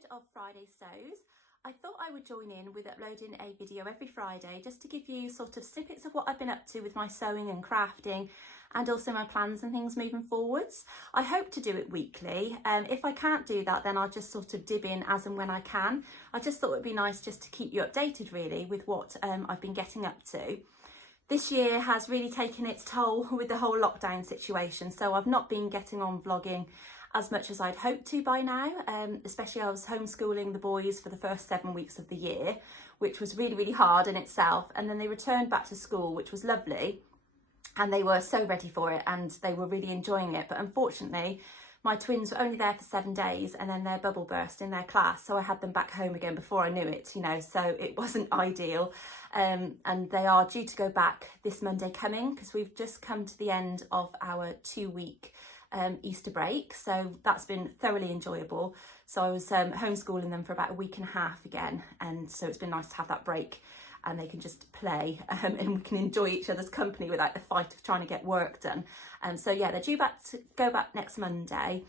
episode of Friday Sews. I thought I would join in with uploading a video every Friday just to give you sort of snippets of what I've been up to with my sewing and crafting, and also my plans and things moving forwards. I hope to do it weekly. If I can't do that, then I'll just sort of dib in as and when I can. I just thought it would be nice just to keep you updated really with what I've been getting up to. This year has really taken its toll with the whole lockdown situation, so I've not been getting on vlogging as much as I'd hoped to by now, especially I was homeschooling the boys for the first 7 weeks of the year, which was really hard in itself, and then they returned back to school, which was lovely, and they were so ready for it and they were really enjoying it. But unfortunately my twins were only there for 7 days and then their bubble burst in their class, so I had them back home again before I knew it, you know, so it wasn't ideal. And they are due to go back this Monday coming, because we've just come to the end of our 2-week Easter break, so that's been thoroughly enjoyable. So I was homeschooling them for about a week and a half again, and so it's been nice to have that break and they can just play and we can enjoy each other's company without the fight of trying to get work done. So yeah, they're due back to go back next Monday,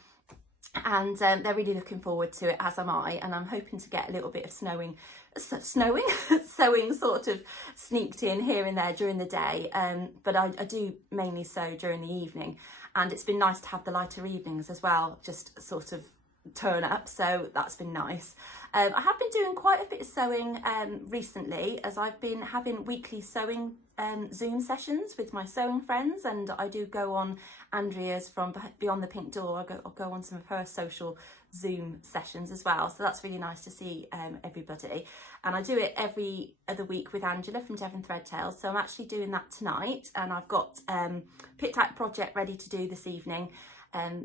and they're really looking forward to it, as am I, and I'm hoping to get a little bit of sewing sort of sneaked in here and there during the day, but I do mainly sew during the evening, and it's been nice to have the lighter evenings as well, just sort of turn up, so that's been nice. I have been doing quite a bit of sewing recently, as I've been having weekly sewing Zoom sessions with my sewing friends, and I do go on Andrea's from Beyond the Pink Door. I'll go on some of her social Zoom sessions as well, so that's really nice to see everybody. And I do it every other week with Angela from Devon Threadtails, so I'm actually doing that tonight, and I've got picked out a project ready to do this evening,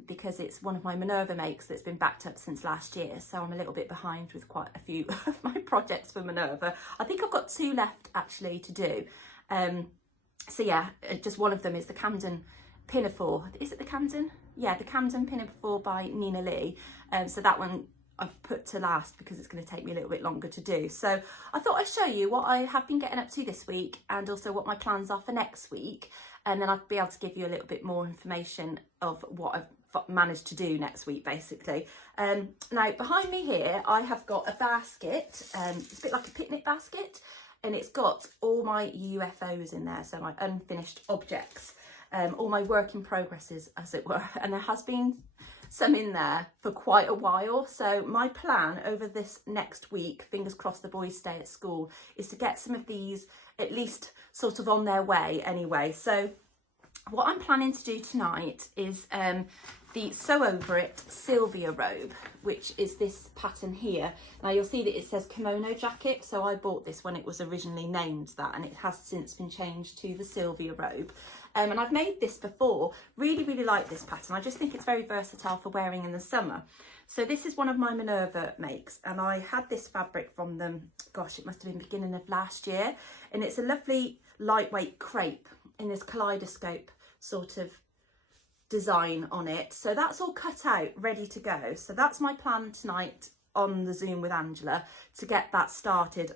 because it's one of my Minerva makes that's been backed up since last year, so I'm a little bit behind with quite a few of my projects for Minerva. I think I've got 2 left actually to do. So yeah, just one of them is the Camden Pinafore. Is it the Camden? Yeah, the Camden Pinafore by Nina Lee. So that one I've put to last because it's going to take me a little bit longer to do. So I thought I'd show you what I have been getting up to this week, and also what my plans are for next week, and then I'll be able to give you a little bit more information of what I've managed to do next week basically. Now behind me here I have got a basket, it's a bit like a picnic basket, and it's got all my UFOs in there, so my unfinished objects, all my work in progresses as it were, and there has been some in there for quite a while. So my plan over this next week, fingers crossed the boys stay at school, is to get some of these at least sort of on their way anyway. So what I'm planning to do tonight is the Sew Over It Sylvia robe, which is this pattern here. Now you'll see that it says Kimono Jacket, so I bought this when it was originally named that, and it has since been changed to the Sylvia robe. And I've made this before, really like this pattern. I just think it's very versatile for wearing in the summer. So this is one of my Minerva makes, and I had this fabric from them, gosh, it must have been beginning of last year, and it's a lovely lightweight crepe in this kaleidoscope sort of design on it. So that's all cut out, ready to go. So that's my plan tonight on the Zoom with Angela, to get that started,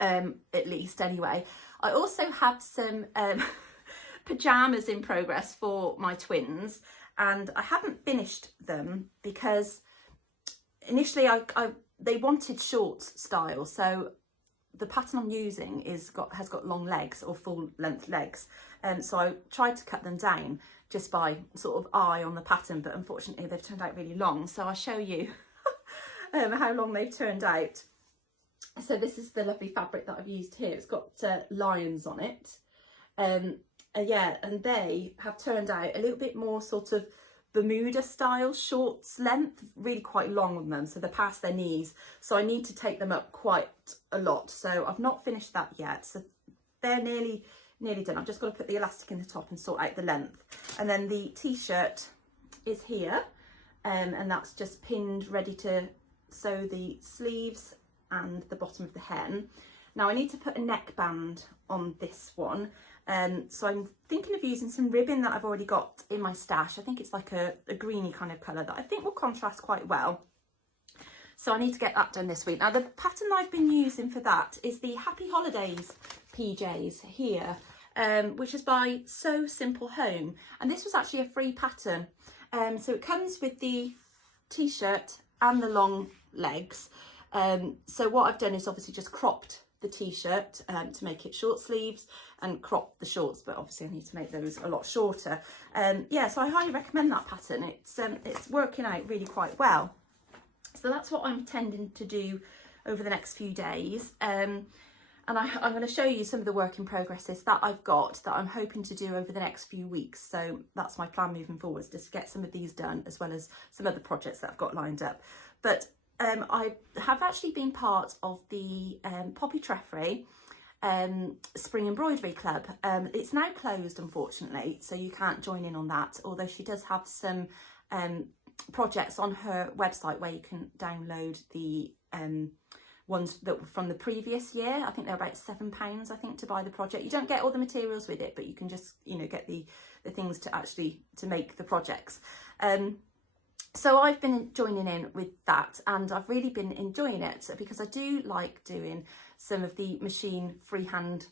at least anyway. I also have some pajamas in progress for my twins, and I haven't finished them because initially they wanted shorts style, so the pattern I'm using has got long legs, or full length legs, so I tried to cut them down just by sort of eye on the pattern, but unfortunately they've turned out really long, so I'll show you how long they've turned out. So this is the lovely fabric that I've used here. It's got lions on it. Yeah, and they have turned out a little bit more sort of Bermuda style shorts length, really quite long on them, so they're past their knees, so I need to take them up quite a lot. So I've not finished that yet, so they're nearly done. I've just got to put the elastic in the top and sort out the length. And then the t-shirt is here, and that's just pinned, ready to sew the sleeves and the bottom of the hem. Now I need to put a neckband on this one, so I'm thinking of using some ribbon that I've already got in my stash. I think it's like a greeny kind of colour that I think will contrast quite well. So I need to get that done this week. Now the pattern I've been using for that is the Happy Holidays PJs here, which is by So Simple Home, and this was actually a free pattern. So it comes with the t-shirt and the long legs. So what I've done is obviously just cropped the t-shirt to make it short sleeves, and crop the shorts, but obviously I need to make those a lot shorter. Yeah, so I highly recommend that pattern. It's working out really quite well. So that's what I'm intending to do over the next few days. And I'm going to show you some of the work in progresses that I've got that I'm hoping to do over the next few weeks. So that's my plan moving forwards, just to get some of these done, as well as some other projects that I've got lined up. But I have actually been part of the Poppy Treffry Spring Embroidery Club. It's now closed, unfortunately, so you can't join in on that, although she does have some projects on her website where you can download the ones that were from the previous year. I think they're about £7, I think, to buy the project. You don't get all the materials with it, but you can just, you know, get the things to make the projects. So I've been joining in with that, and I've really been enjoying it because I do like doing some of the machine freehand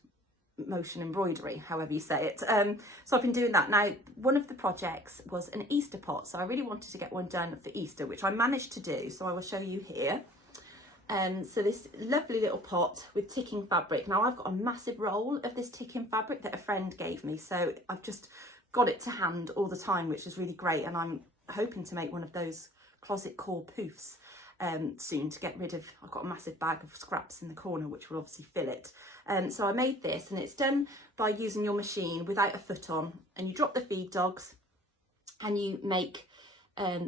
motion embroidery, however you say it. So I've been doing that. Now, one of the projects was an Easter pot, so I really wanted to get one done for Easter, which I managed to do, so I will show you here. So this lovely little pot with ticking fabric. Now, I've got a massive roll of this ticking fabric that a friend gave me, so I've just got it to hand all the time, which is really great, and I'm hoping to make one of those closet core poofs soon to get rid of. I've got a massive bag of scraps in the corner which will obviously fill it. So I made this, and it's done by using your machine without a foot on, and you drop the feed dogs and you make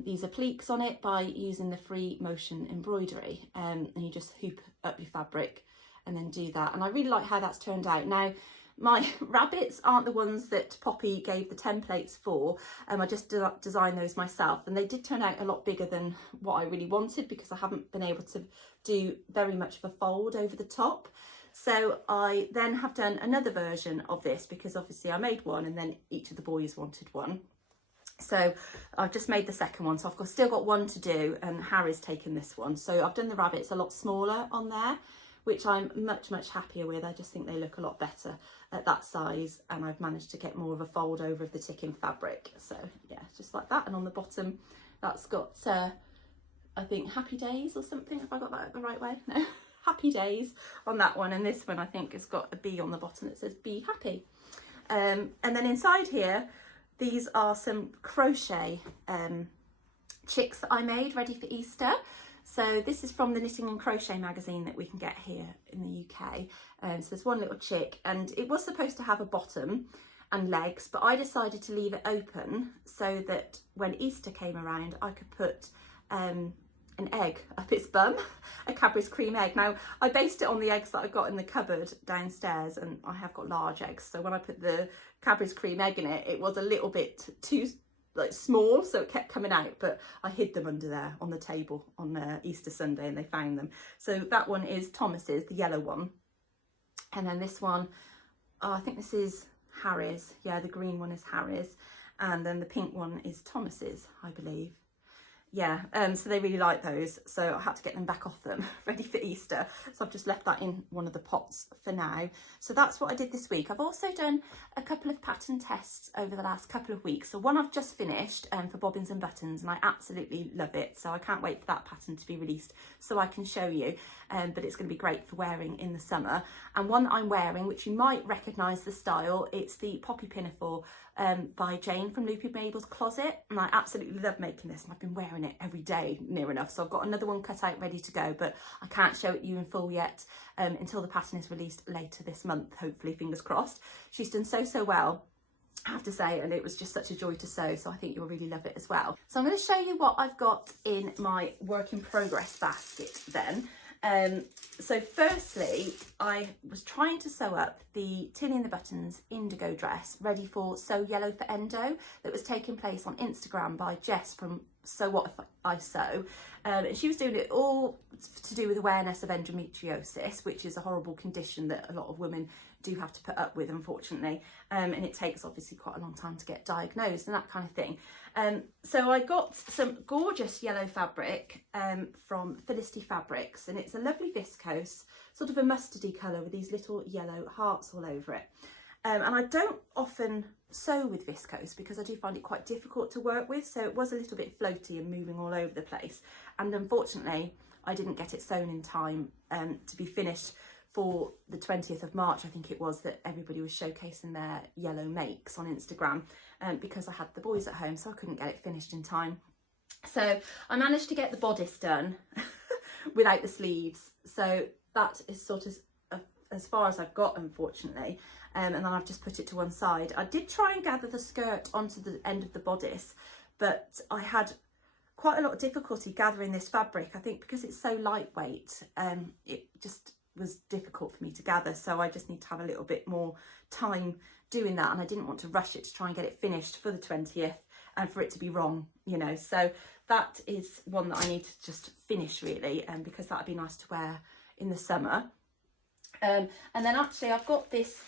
these appliques on it by using the free motion embroidery, and you just hoop up your fabric and then do that. And I really like how that's turned out. Now, my rabbits aren't the ones that Poppy gave the templates for. I just designed those myself, and they did turn out a lot bigger than what I really wanted because I haven't been able to do very much of a fold over the top. So I then have done another version of this because obviously I made one and then each of the boys wanted one. So I've just made the second one, so I've still got one to do, and Harry's taken this one. So I've done the rabbits a lot smaller on there, which I'm much happier with. I just think they look a lot better at that size, and I've managed to get more of a fold over of the ticking fabric. So yeah, just like that. And on the bottom, that's got I think Happy Days or something, if I got that the right way. No, Happy Days on that one, and this one I think has got a B on the bottom that says Be Happy. And then inside here, these are some crochet chicks that I made ready for Easter. So this is from the Knitting and Crochet magazine that we can get here in the UK. So there's one little chick, and it was supposed to have a bottom and legs, but I decided to leave it open so that when Easter came around, I could put an egg up its bum, a Cadbury's cream egg. Now, I based it on the eggs that I got in the cupboard downstairs, and I have got large eggs. So when I put the Cadbury's cream egg in it, it was a little bit too small, so it kept coming out, but I hid them under there on the table on Easter Sunday, and they found them. So that one is Thomas's, the yellow one, and then this one, I think this is Harry's. Yeah, the green one is Harry's, and then the pink one is Thomas's, I believe. Yeah, so they really like those, so I had to get them back off them ready for Easter. So I've just left that in one of the pots for now. So that's what I did this week. I've also done a couple of pattern tests over the last couple of weeks. So one I've just finished for bobbins and buttons, and I absolutely love it. So I can't wait for that pattern to be released so I can show you. But it's going to be great for wearing in the summer. And one that I'm wearing, which you might recognise the style, it's the Poppy Pinafore by Jane from Loopy Mabel's Closet, and I absolutely love making this, and I've been wearing it every day near enough. So I've got another one cut out ready to go, but I can't show it you in full yet until the pattern is released later this month, hopefully, fingers crossed. She's done so well, I have to say, and it was just such a joy to sew, so I think you'll really love it as well. So I'm going to show you what I've got in my work in progress basket then. So firstly, I was trying to sew up the Tilly and the Buttons indigo dress ready for Sew Yellow for Endo that was taking place on Instagram by Jess from So What If I Sew. And she was doing it all to do with awareness of endometriosis, which is a horrible condition that a lot of women do have to put up with, unfortunately, and it takes obviously quite a long time to get diagnosed and that kind of thing. So I got some gorgeous yellow fabric from Felicity Fabrics, and it's a lovely viscose, sort of a mustardy colour with these little yellow hearts all over it. And I don't often sew with viscose because I do find it quite difficult to work with, so it was a little bit floaty and moving all over the place. And unfortunately, I didn't get it sewn in time to be finished for the 20th of March, I think it was, that everybody was showcasing their yellow makes on Instagram, because I had the boys at home, so I couldn't get it finished in time. So I managed to get the bodice done without the sleeves, so that is sort of as far as I've got, unfortunately. And then I've just put it to one side. I did try and gather the skirt onto the end of the bodice, but I had quite a lot of difficulty gathering this fabric. I think because it's so lightweight, it just was difficult for me to gather, so I just need to have a little bit more time doing that, and I didn't want to rush it to try and get it finished for the 20th and for it to be wrong, you know. So that is one that I need to just finish really, because that would be nice to wear in the summer. And then actually I've got this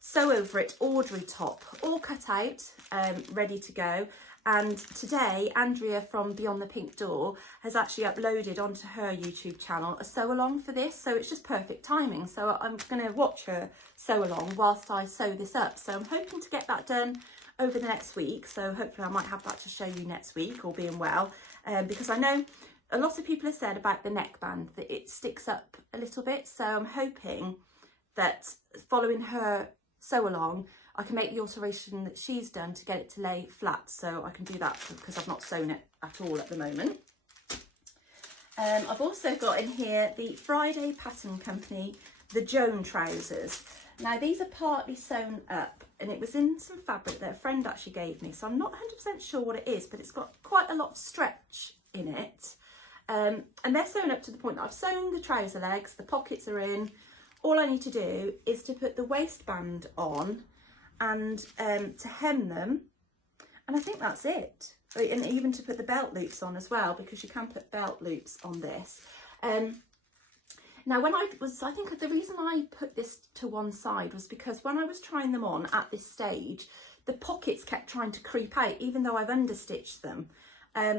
Sew Over It Embroidery top all cut out, ready to go. And today Andrea from Beyond the Pink Door has actually uploaded onto her YouTube channel a sew along for this, so it's just perfect timing. So I'm going to watch her sew along whilst I sew this up. So I'm hoping to get that done over the next week, so hopefully I might have that to show you next week, all being well, because I know a lot of people have said about the neckband that it sticks up a little bit, so I'm hoping that following her sew along I can make the alteration that she's done to get it to lay flat, so I can do that because I've not sewn it at all at the moment. I've also got in here the Friday Pattern Company, the Joan trousers. Now these are partly sewn up, and it was in some fabric that a friend actually gave me, so I'm not 100% sure what it is, but it's got quite a lot of stretch in it. And they're sewn up to the point that I've sewn the trouser legs, the pockets are in. All I need to do is to put the waistband on and to hem them, and I think that's it. And even to put the belt loops on as well, because you can put belt loops on this. Now I think the reason I put this to one side was because when I was trying them on at this stage, the pockets kept trying to creep out even though I've understitched them.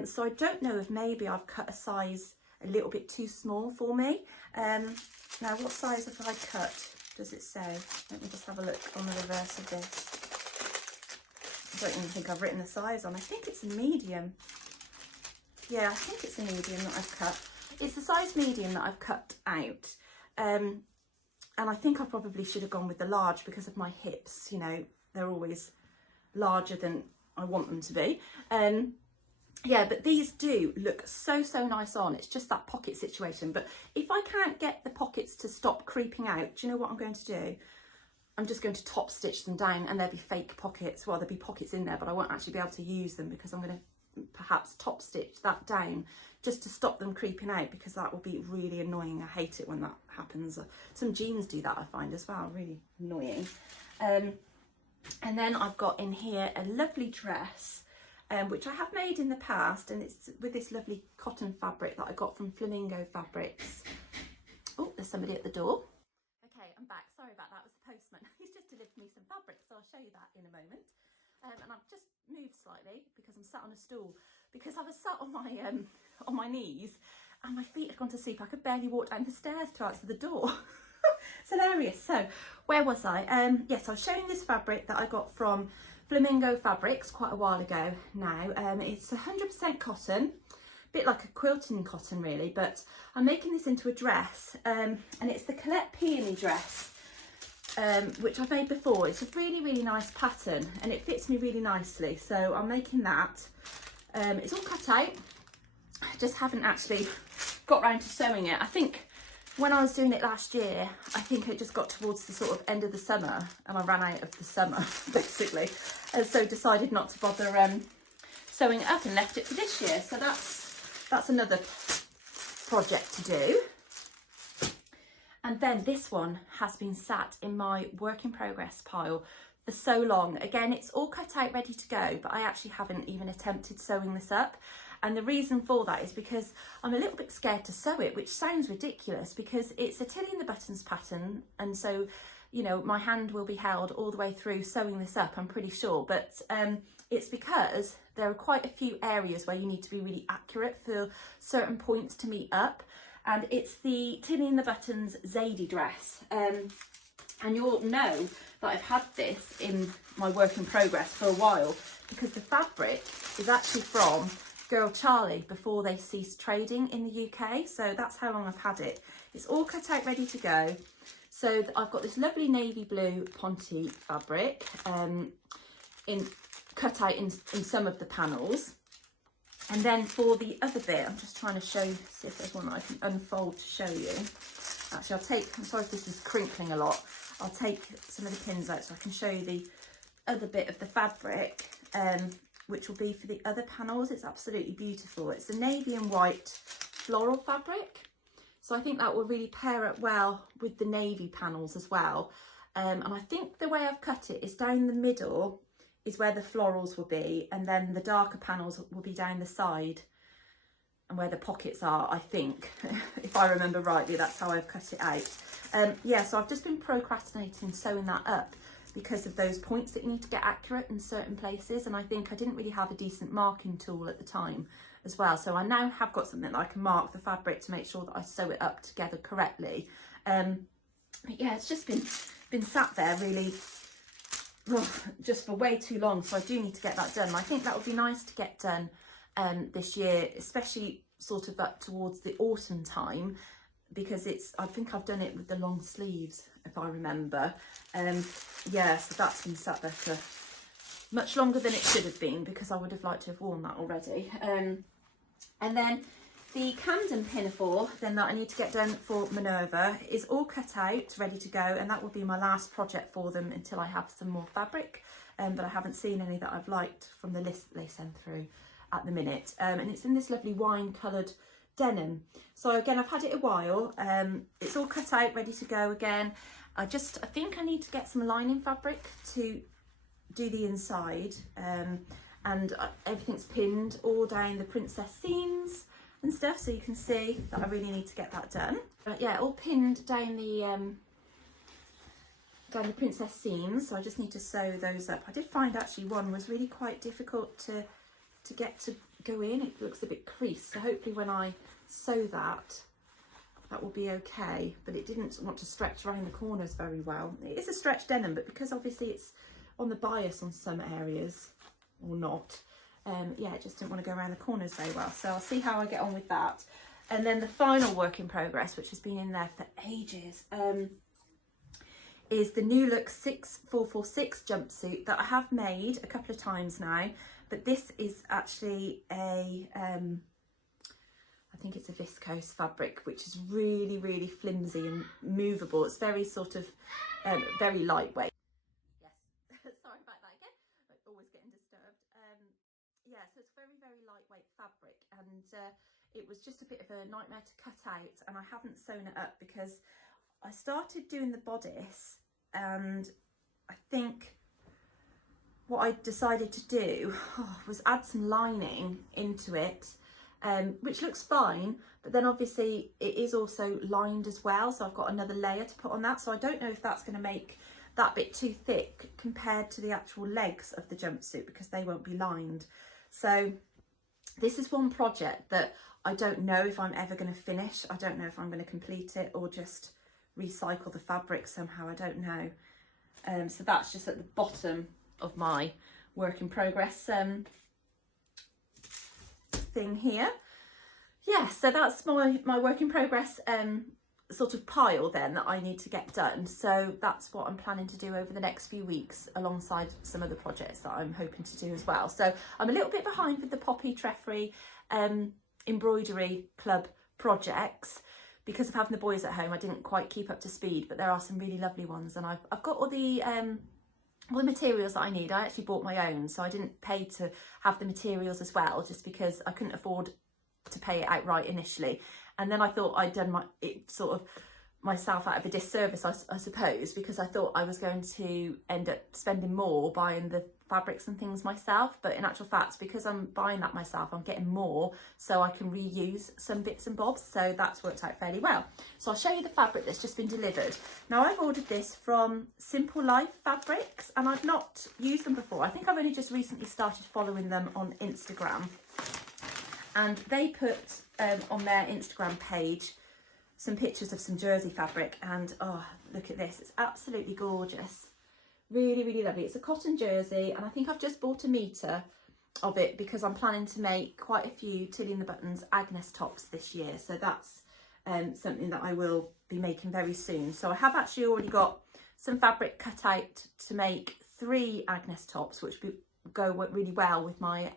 So I don't know if maybe I've cut a size a little bit too small for me. Now what size have I cut? Does it say? Let me just have a look on the reverse of this. I don't even think I've written the size on. I think it's a medium. Yeah, I think it's a medium that I've cut. It's the size medium that I've cut out. And I think I probably should have gone with the large because of my hips. You know, they're always larger than I want them to be. Yeah, but these do look so nice on. It's just that pocket situation. But if I can't get the pockets to stop creeping out, do you know what I'm going to do? I'm just going to top stitch them down, and there'll be fake pockets. Well, there'll be pockets in there, but I won't actually be able to use them because I'm going to perhaps top stitch that down just to stop them creeping out, because that will be really annoying. I hate it when that happens. Some jeans do that, I find, as well. Really annoying. And then I've got in here a lovely dress, which I have made in the past, and it's with this lovely cotton fabric that I got from Flamingo Fabrics. Oh, there's somebody at the door. Okay, I'm back. Sorry about that. It was the postman. He's just delivered me some fabric, so I'll show you that in a moment. And I've just moved slightly because I'm sat on a stool, because I was sat on my knees and my feet had gone to sleep. I could barely walk down the stairs to answer the door. It's hilarious. So where was I? Yes, I was showing this fabric that I got from Flamingo Fabrics quite a while ago now. It's 100% cotton, a bit like a quilting cotton really, but I'm making this into a dress, and it's the Colette Peony dress, which I've made before. It's a really nice pattern and it fits me really nicely, so I'm making that. It's all cut out. I just haven't actually got round to sewing it. I think when I was doing it last year, I think it just got towards the sort of end of the summer and I ran out of the summer basically, and so decided not to bother sewing it up and left it for this year. So that's another project to do. And then this one has been sat in my work in progress pile for so long. Again, it's all cut out ready to go, but I actually haven't even attempted sewing this up. And the reason for that is because I'm a little bit scared to sew it, which sounds ridiculous because it's a tilly in the buttons pattern. And so, you know, my hand will be held all the way through sewing this up, I'm pretty sure. But it's because there are quite a few areas where you need to be really accurate for certain points to meet up. And it's the tilly in the buttons Zadie dress. And you'll know that I've had this in my work in progress for a while because the fabric is actually from girl Charlie before they ceased trading in the UK. So that's how long I've had it. It's all cut out, ready to go. So I've got this lovely navy blue Ponte fabric cut out in some of the panels. And then for the other bit, I'm just trying to show, see if there's one that I can unfold to show you. Actually, I'm sorry if this is crinkling a lot. I'll take some of the pins out so I can show you the other bit of the fabric, which will be for the other panels. It's absolutely beautiful. It's a navy and white floral fabric. So I think that will really pair up well with the navy panels as well. And I think the way I've cut it is down the middle is where the florals will be, and then the darker panels will be down the side and where the pockets are, I think. If I remember rightly, that's how I've cut it out. Yeah, so I've just been procrastinating sewing that up because of those points that you need to get accurate in certain places, and I think I didn't really have a decent marking tool at the time as well. So I now have got something that I can mark the fabric to make sure that I sew it up together correctly. But yeah, it's just been sat there really just for way too long, so I do need to get that done. I think that would be nice to get done this year, especially sort of up towards the autumn time, because I think I've done it with the long sleeves, if I remember. Yeah, so that's been sat there for much longer than it should have been, because I would have liked to have worn that already. And then the Camden pinafore then that I need to get done for Minerva is all cut out, ready to go, and that will be my last project for them until I have some more fabric. But I haven't seen any that I've liked from the list that they send through at the minute. And it's in this lovely wine coloured denim. So again, I've had it a while. It's all cut out, ready to go again. I think I need to get some lining fabric to do the inside. And everything's pinned all down the princess seams and stuff, so you can see that I really need to get that done. But yeah, all pinned down the princess seams, so I just need to sew those up. I did find actually one was really quite difficult to get to go in. It looks a bit creased, so hopefully when I sew that will be okay, but it didn't want to stretch around the corners very well. It is a stretch denim, but because obviously it's on the bias on some areas, or not, yeah, it just didn't want to go around the corners very well. So I'll see how I get on with that. And then the final work in progress, which has been in there for ages, is the New Look 6446 jumpsuit that I have made a couple of times now. But this is actually I think it's a viscose fabric, which is really, really flimsy and movable. It's very sort of, very lightweight. Yes, sorry about that again. I'm always getting disturbed. Yeah, so it's very, very lightweight fabric, and it was just a bit of a nightmare to cut out, and I haven't sewn it up because I started doing the bodice, and I think what I decided to do was add some lining into it, which looks fine, but then obviously it is also lined as well, so I've got another layer to put on that. So I don't know if that's going to make that bit too thick compared to the actual legs of the jumpsuit, because they won't be lined. So this is one project that I don't know if I'm ever going to finish. I don't know if I'm going to complete it or just recycle the fabric somehow. I don't know. So that's just at the bottom of my work in progress thing here. Yeah, so that's my work in progress sort of pile then that I need to get done. So that's what I'm planning to do over the next few weeks, alongside some of the projects that I'm hoping to do as well. So I'm a little bit behind with the Poppy Treffry embroidery club projects because of having the boys at home. I didn't quite keep up to speed, but there are some really lovely ones, and I've got all the materials that I need. I actually bought my own, so I didn't pay to have the materials as well, just because I couldn't afford to pay it outright initially. And then I thought I'd done myself out of a disservice, I suppose, because I thought I was going to end up spending more buying the fabrics and things myself. But in actual fact, because I'm buying that myself, I'm getting more, so I can reuse some bits and bobs. So that's worked out fairly well. So I'll show you the fabric that's just been delivered. Now, I've ordered this from Simple Life Fabrics, and I've not used them before. I think I've only just recently started following them on Instagram. And they put on their Instagram page some pictures of some jersey fabric, and oh, look at this, it's absolutely gorgeous. Really, really lovely. It's a cotton jersey, and I think I've just bought a metre of it because I'm planning to make quite a few Tilly and the Buttons Agnes tops this year. So that's something that I will be making very soon. So I have actually already got some fabric cut out to make 3 Agnes tops, which go really well with my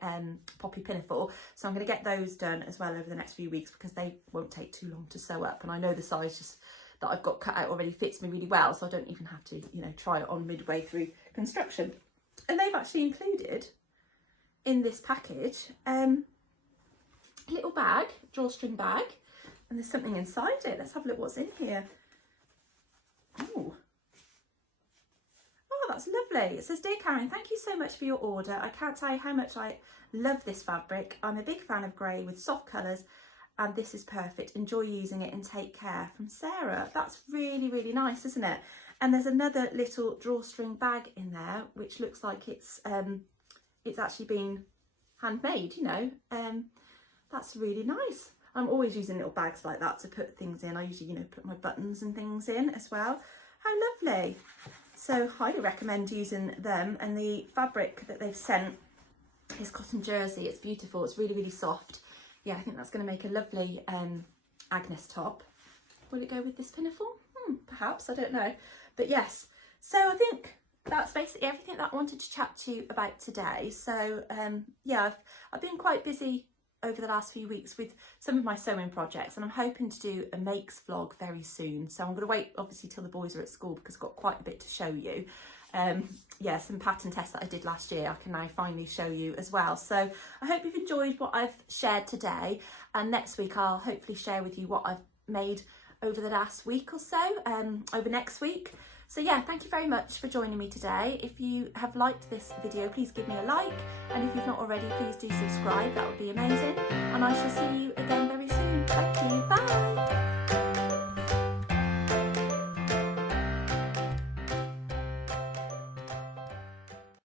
poppy pinafore. So I'm going to get those done as well over the next few weeks because they won't take too long to sew up. And I know the size just that I've got cut out already fits me really well, so I don't even have to, you know, try it on midway through construction. And they've actually included in this package a little bag, drawstring bag, and there's something inside it. Let's have a look what's in here. Oh, that's lovely. It says, "Dear Karen, thank you so much for your order. I can't tell you how much I love this fabric. I'm a big fan of grey with soft colours, and this is perfect. Enjoy using it and take care. From Sarah." That's really, really nice, isn't it? And there's another little drawstring bag in there, which looks like it's actually been handmade, you know. That's really nice. I'm always using little bags like that to put things in. I usually, you know, put my buttons and things in as well. How lovely. So highly recommend using them. And the fabric that they've sent is cotton jersey. It's beautiful. It's really, really soft. Yeah, I think that's going to make a lovely Agnes top. Will it go with this pinafore? Perhaps, I don't know. But yes, so I think that's basically everything that I wanted to chat to you about today. So yeah, I've been quite busy over the last few weeks with some of my sewing projects, and I'm hoping to do a makes vlog very soon. So I'm going to wait obviously till the boys are at school because I've got quite a bit to show you. Yeah, some pattern tests that I did last year I can now finally show you as well. So I hope you've enjoyed what I've shared today, and next week I'll hopefully share with you what I've made over the last week or so, over next week. So yeah, thank you very much for joining me today. If you have liked this video, please give me a like, and if you've not already, please do subscribe. That would be amazing, and I shall see you again